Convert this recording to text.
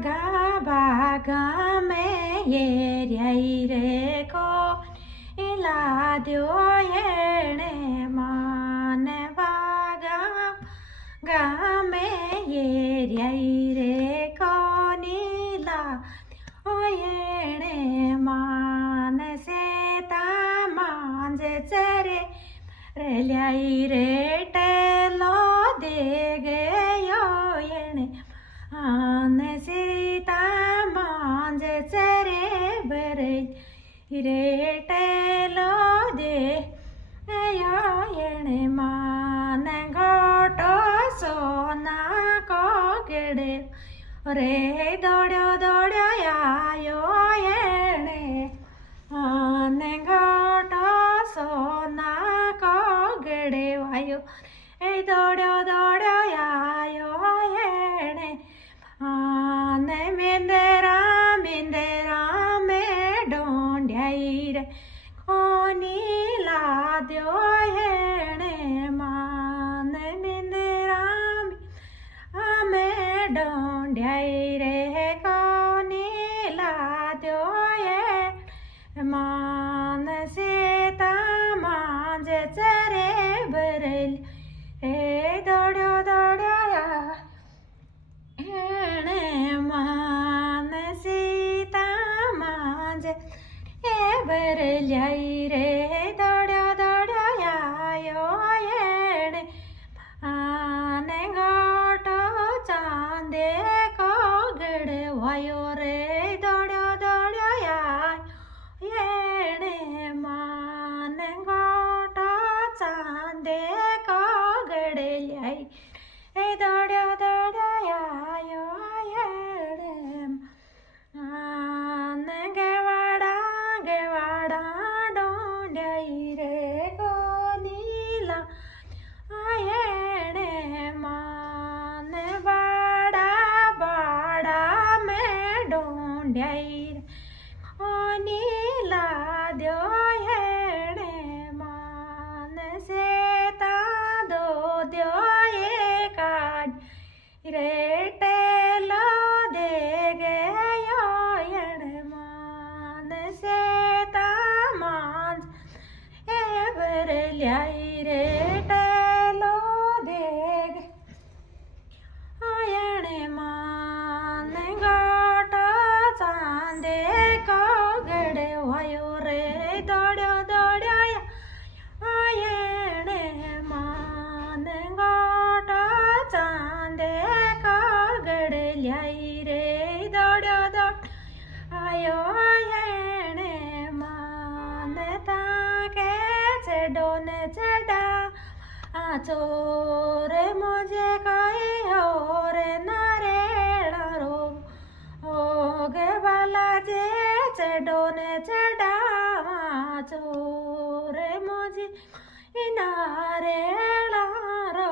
बागा में ये रही रे को इला दो येणे मान बागा गा में ये रही रे को नीला ओ येणे मान से ता मांज चरे रेल्याई रे टेलो दे गयो येणे आन सीता मांज चरे बरे रे टेलो दे गयो येणे मान गोटो सोना को गेड़े रे दौड़ो दौड़ो आयो येणे आन गोटो सोना को गेड़े आयो ए दौड़ो दौड़ो आयो येणे आन मेंदरा मेंदरा में ढूंढाई रे कोनी ला दो येणे मान मेंदरा में ढूंढाई रे कोनी ला दो ये मान सीता मांज चरे बरल ए दौड़ो दौड़ो येणे मान सीता मांज ए बरल्याई रे दौड़ो दौड़ो आयो येणे आन गोटो चांदे को गड़े वायो रे दौड़ो दौड़ो येणे मान गोटो चांदे को गड़े ल्याई ए दौड़ो दौड़ो आयो येणे आन गेवाड़ा गेवाड़ा ढूंढाई रे कोनीला येणे मान बाड़ा बाड़ा में ढूंढाई रे कोनीला दो येणे मान सेता दो दो ये काट रे टेलो दे गयो येणे मान सेता मांज ए बरल्याई रे टेलो दे येणे मान गोटो चांदे को गड़े वायो रे दौड़ो दौड़ो येणे मान गोटो चांदे को गड़े ल्याई रे दौड़ो दौड़ आयो येणे मान ताके चढ़ोन चढ़ा चोरे मुझे कही हो रे नारेला रो हो गे बाला जे चढ़ोन चढ़ा चोरे मुझे नारेला रो